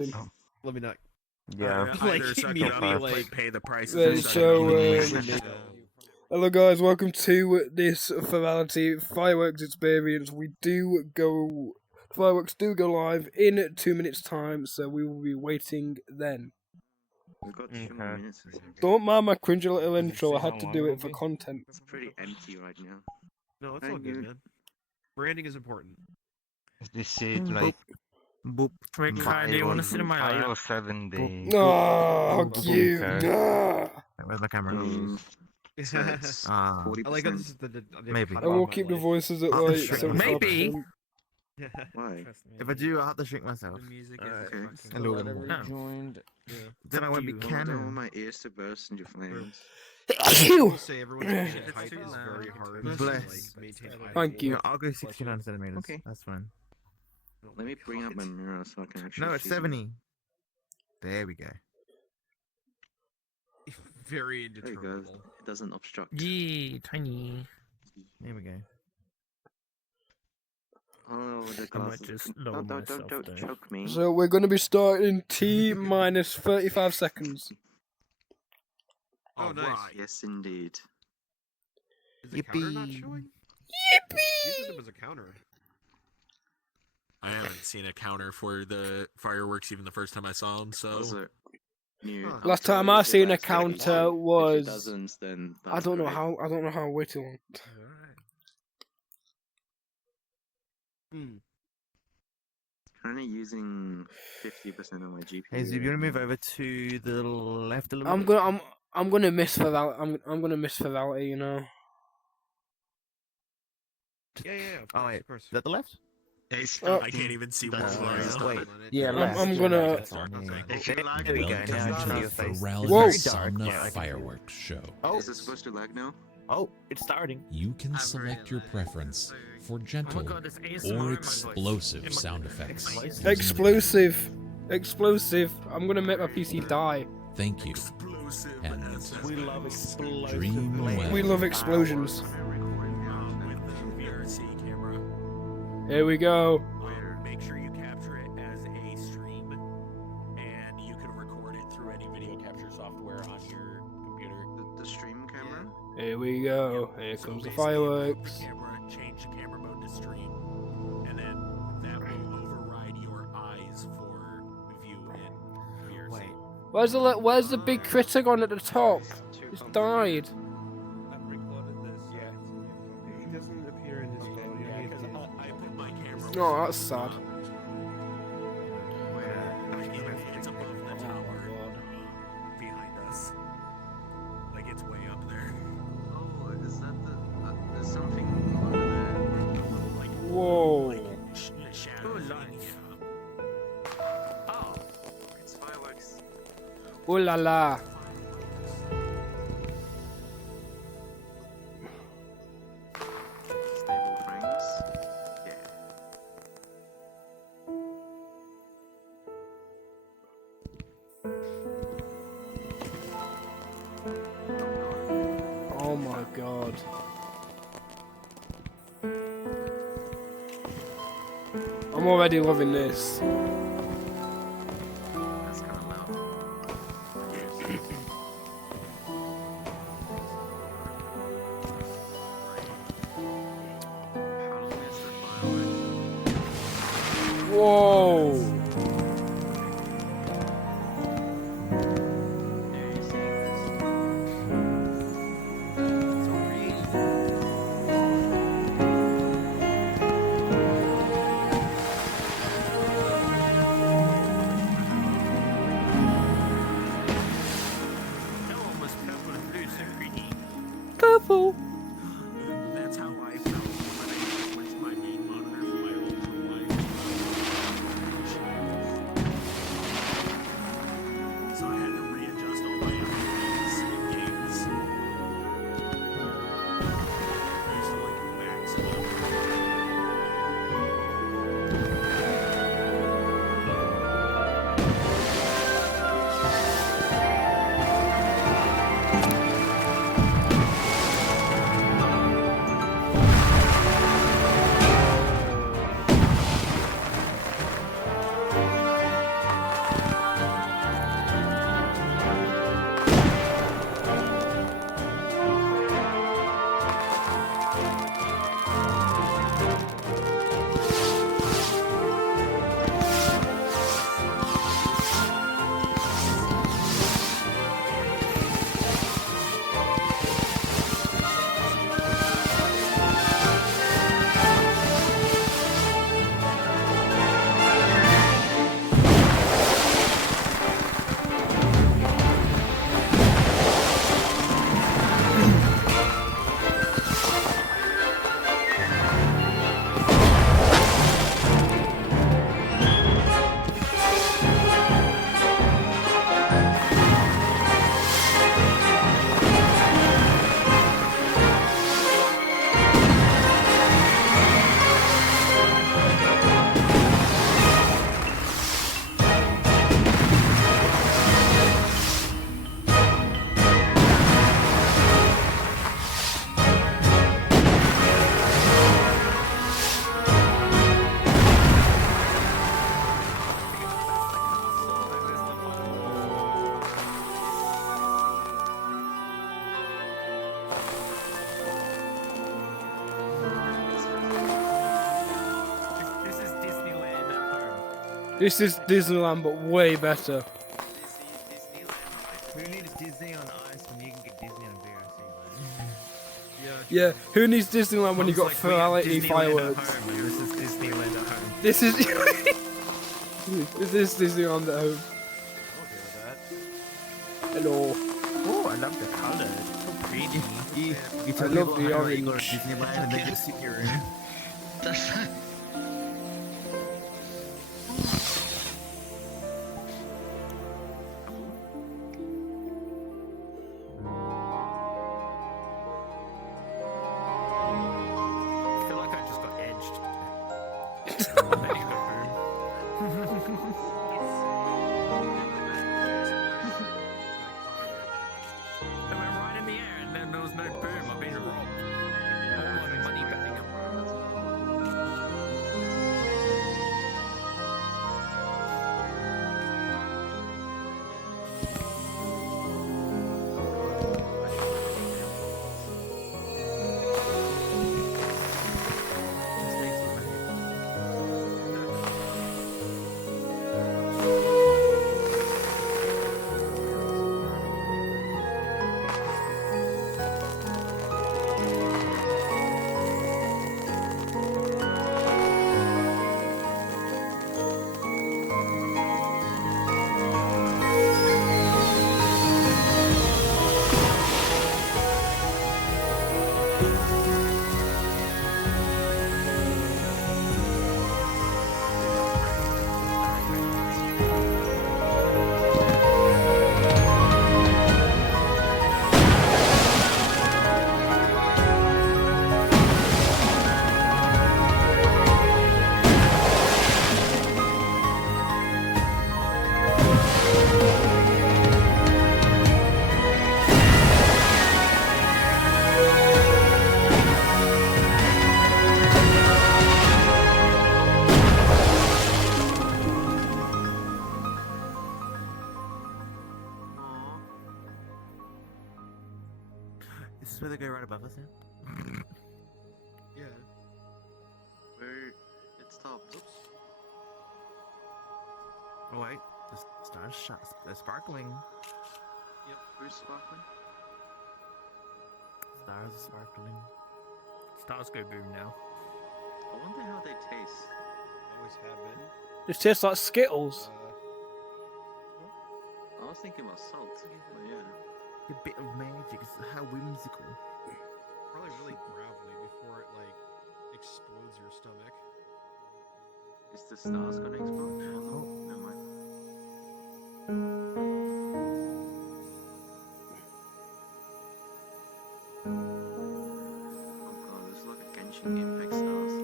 Oh. Let me not. Yeah. Like, Either suck me it up be or like- pay the price. Right, hello guys, welcome to this Furality fireworks experience. Fireworks do go live in 2 minutes time, so we will be waiting then. We've got 2 more minutes. Don't mind my cringy little Does it intro, say I had how to long do it'll it for be? content. It's pretty empty right now. No, it's all Thank good, you. man. Branding is important. Is this it like Boop. Wait, Kai, do you want to sit in my 5 lap? or 7 days? Oh, you! Okay. Where's the camera? So it's Ah. 40%. I like how this is the Maybe. I will keep the voices at like sure. 75%. Maybe. Why? If I do, I'll have to shrink myself. Okay. A little bit more. Joined. Then I won't be I don't want canon. my ears to burst into flames. I will say everyone's vision height is very hard to Bless. like maintain. Thank you. Yeah, I'll go 69 centimeters. Okay. That's fine. Let me bring up my mirror so I can actually No, it's see 70. There we go. Very There you go. indeterminable. It doesn't obstruct. Yee, tiny. There we go. Oh, the I might glasses. just lower myself Don't there. choke me. So we're going to be starting in T minus 35 seconds. Oh, nice. Alright, yes, indeed. Is the counter not Yippee. showing? Usually there was a counter. I haven't seen a counter for the fireworks even the first time I saw them, so Also, new. Huh. Last time I seen a counter was Dozens, then I don't know how way too long. Alright. Hmm. Currently using 50% of my GPU. Hey, Zub, you want to move over to the left a little I'm bit? gonna miss Furality. I'm gonna miss Furality, you know. Yeah. Of Oh, course, wait. of course. Is that the left? Oh. I can't even see That's one. right. Wait. Yeah, I'm gonna- There we go. Welcome Now I can see to your face. Whoa. Furality Somna Yeah, I can see it. fireworks show. Oh, Is it supposed to lag now? oh, it's starting. You can select your preference for gentle there's ASMR in my or voice. explosive sound effects. Explosive. I'm gonna make my PC die. Thank you. Explosive. And We love explosive. Dream well. We love explosions. With the VRC camera, Here we go. where make sure you capture it as a stream, and you can record it through any video capture software on your computer. The stream camera? Here we go. Here So comes the basically, fireworks. The camera, change the camera mode to stream, and then that will override your eyes for view in VRC. Wait. Where's the big critter gone at the top? It's died. I've recorded this. Yeah. It doesn't appear in this phone. Yeah, because I put my camera. Oh, that's sad. It's above the tower behind us. Like it's way up there. Oh, is that there's something over there? Like, Whoa. shadows. Oh, it's fireworks. Ooh la la. Stable frames. Yeah. Oh my god. I'm already loving this. That's kind of loud. How long is the fireworks? Whoa. Yeah, you see this? Purple. That's how I felt when I switched my main monitor from my ultra wide. So I had to readjust all my FPVs in games. I used to like max it up. This is Disneyland, but way better. Who needs Disney on ice when you can get Disney on VRC? Yeah, who needs Disneyland when you got Mom's like, we have Furality Disneyland at fireworks? home, man. This is Disneyland at home. This is this is Disneyland at home. Hello. Oh, I love the color. It's so pretty. I love the orange. Disneyland and they just sit here in. I feel like I just got edged. They went right in the air and then there was no boom. I've been robbed. All my money back. Is this where they go right above us now? Yeah. Where it stopped. Oops. Oh wait, the stars they're sparkling. Yep. Where's sparkling? Stars are sparkling. Stars go boom now. I wonder how they taste. Always have been. It tastes like Skittles. I was thinking about salt. But yeah. A bit of magic. How whimsical. Probably really gravelly before it like explodes your stomach. Is the stars gonna explode? Oh, never mind. Oh god, this look like Genshin Impact stars.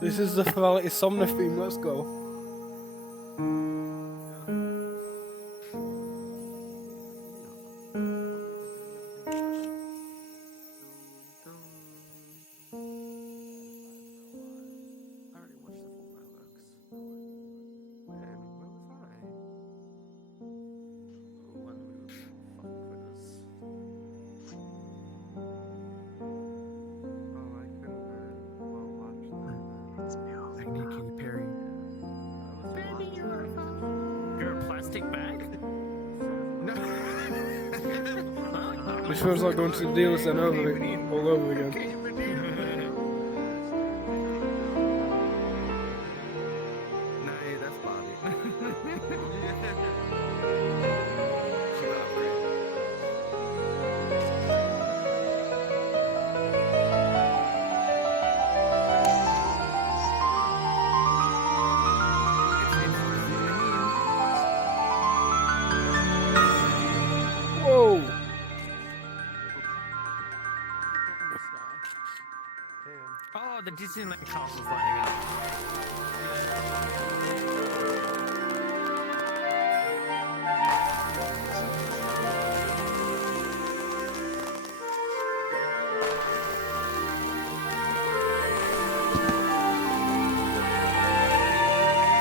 This is the Furality Somna theme. Let's go. I already watched the full fireworks. Where was I? Oh, when we were fucking quitters. Oh, I couldn't well watch that. It's beautiful. Thank you, Katy Perry. Baby, You're a plastic bag? No. This feels like going to the dealer center all over again. No, that's Bobby. She got upgraded. Whoa! Oh, the Disneyland castle's lighting up.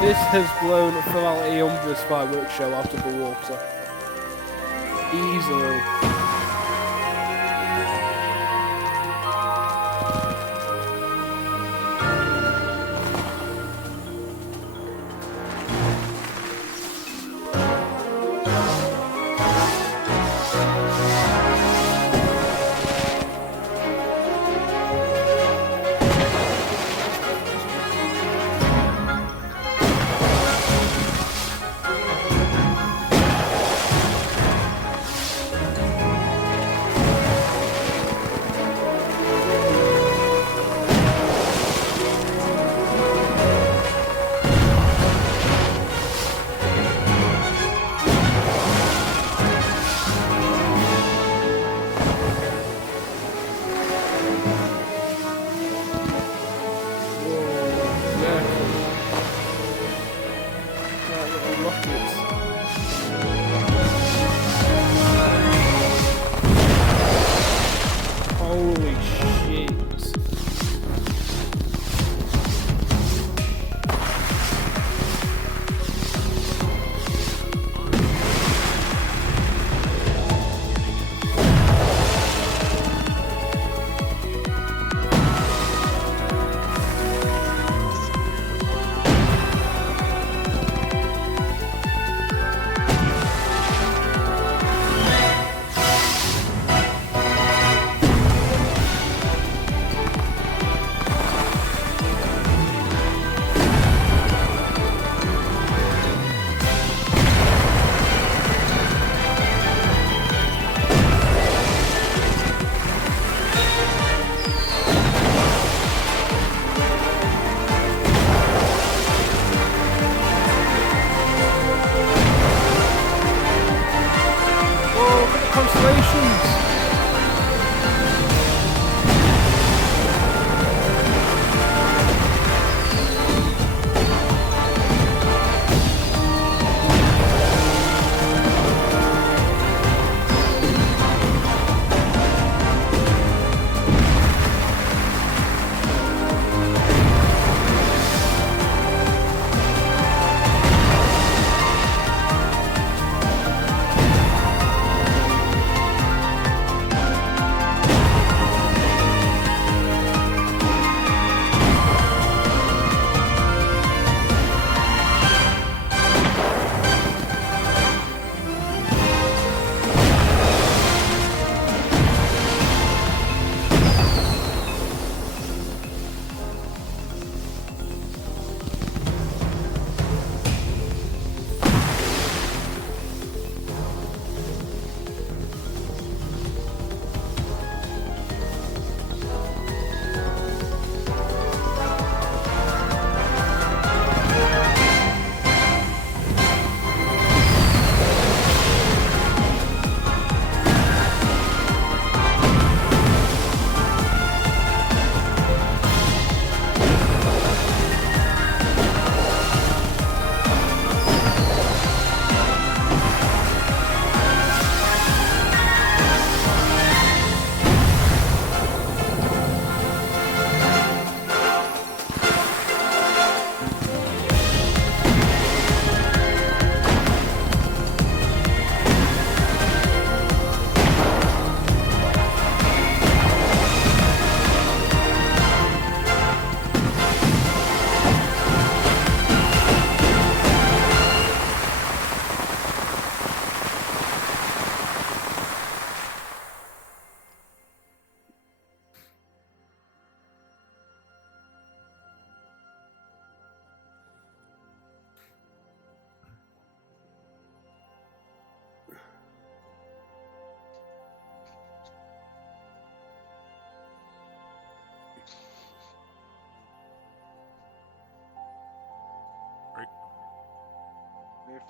This has blown Furality Umbra's fireworks show out of the water. Easily.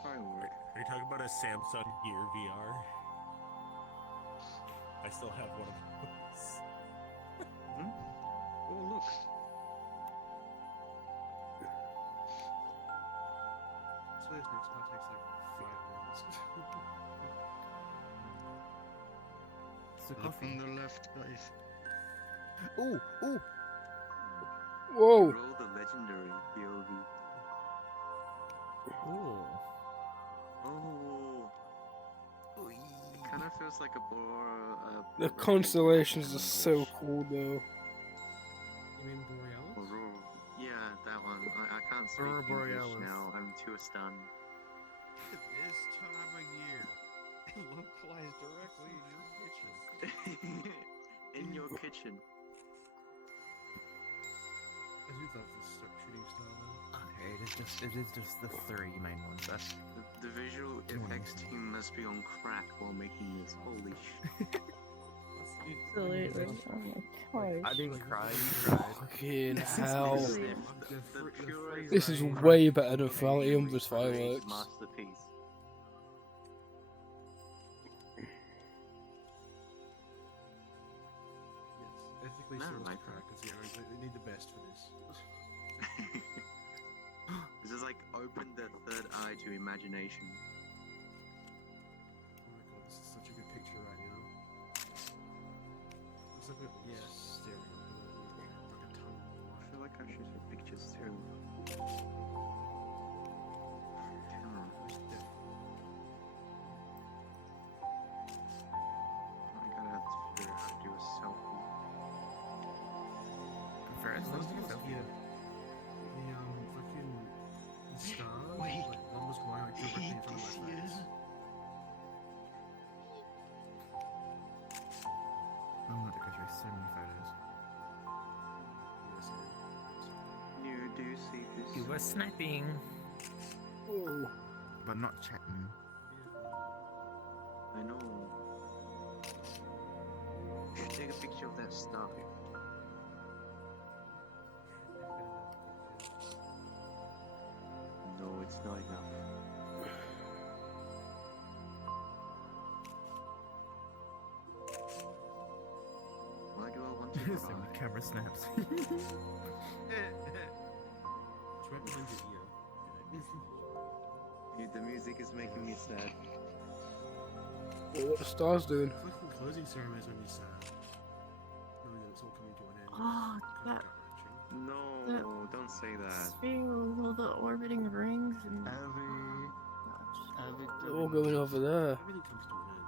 firework. Are you talking about a Samsung Gear VR? I still have one of those. Oh, look. So this next part takes like 5 minutes. Look on the left, guys. Ooh, ooh. Whoa! Roll the legendary POV. Ooh. Oh. It kind of feels like a The constellations are so cool though. You mean Borealis? Aurora. Yeah, that one. I can't speak Aurora English Borealis. now. I'm too stunned. At this time of year, localized directly in your kitchen. In your kitchen. I do love this shooting style though. Okay, it is just the 3 main ones. That's The visual effects team must be on crack while making this. Holy shit. Absolutely. Oh my I gosh. didn't cry, you cried. Fucking hell. The purest This is version way of better than a Furality Umbris great fireworks. masterpiece. Yes, ethically No, sourced like crack, because they need the best for this. This is like open the third eye to imagination. Oh my god, this is such a good picture right now. Looks like staring up like a tunnel. I feel like I should have pictures too. Most definitely. I gotta have to figure out how to do a selfie. First, let's do The something. fucking the stars, Wait. like one was going like directly in front of my face. I'm going to go through so many photos. Yes, You do see this? You were sniping. Whoa. But not chatting. I know. You should take a picture of that star. No, it's not enough. Why do I want to So cry? many camera snaps. It's right behind your ear. The music is making me sad. What the stars doing? The fucking closing ceremony is when you're sad. Knowing that it's all coming to an end. Oh, Kind that of gut-wrenching. No, don't say that. sphere with all the orbiting rings and. They're all going over there. Everything comes to an end.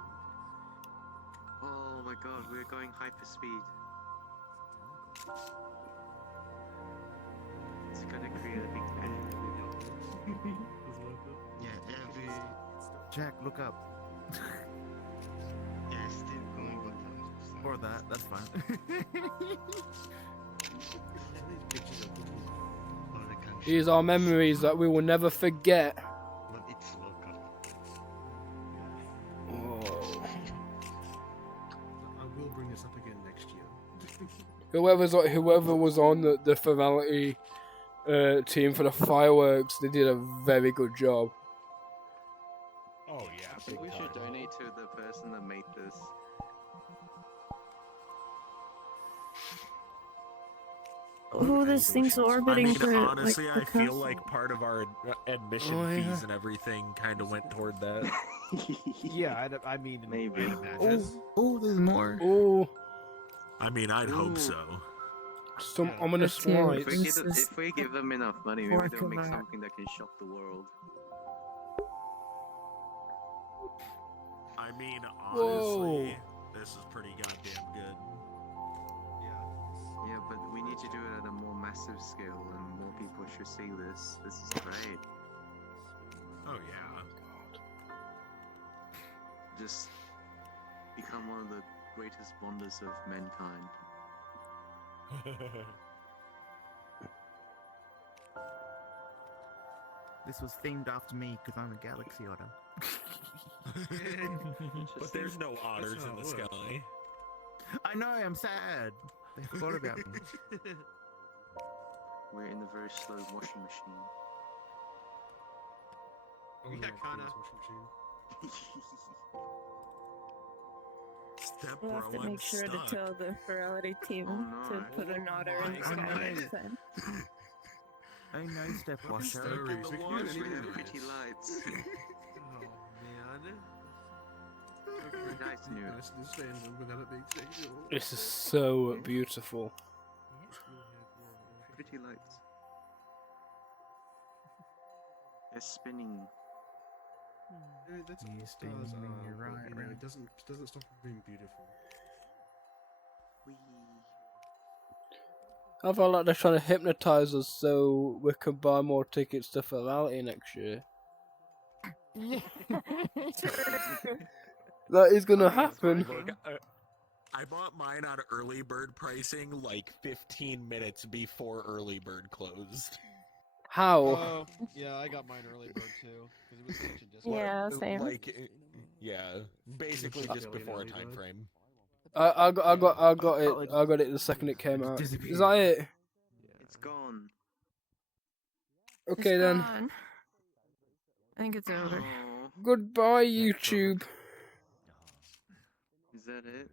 Oh my god, we're going hyperspeed. It's gonna create a big panic. Yeah, every... Jack, look up. Yeah, still going with them. Or that, that's fine. These pictures of people. These are memories that we will never forget. But it's local. Whoa. I will bring this up again next year. Whoever was on the Furality team for the fireworks, they did a very good job. Oh yeah, I think we should donate to the person that made this. Oh, this thing's I orbiting mean, for honestly, like, I the feel castle. like part of our admission Oh, yeah. fees and everything kind of went toward that. Yeah, I mean, Maybe. Oh, there's more. Oh, I mean, I'd hope Ooh. so. some ominous That's it. lights. If we give them enough money, maybe Fourth they'll make command. something that can shock the world. I mean, Whoa. honestly, this is pretty goddamn good. Yeah, but we need to do it at a more massive scale, and more people should see this. This is great. Oh yeah. Just become one of the greatest wonders of mankind. This was themed after me because I'm a galaxy otter. But there's no otters how in the it works. sky. I know, I'm sad. They forgot about me. We're in the very slow washing machine. Yeah, kinda. Step We'll bro, have to I'm make sure to stuck. tell the Furality team Oh, no. to put an order in my for God. next time. I know, step I'm washer. stuck in Stories, the we can do wash, anything. We have guys. pretty lights. Oh man. Nice news. Nice to stand them without it being sexual. This is so beautiful. Pretty lights. They're spinning. Yeah, that's what He's stars spinning are, me but, right you know, round. it doesn't stop it being beautiful. Whee. I feel like they're trying to hypnotize us so we can buy more tickets to Furality next year. That is gonna happen. Look, I bought mine on early bird pricing like 15 minutes before early bird closed. How? Oh, yeah, I got mine early bird too because it was such a discount. Yeah, same. Like, yeah, basically just before a time frame. I got it the second it came out. Is that it? It's gone. Okay It's then. gone. I think it's over. Oh, Goodbye, YouTube. is that it?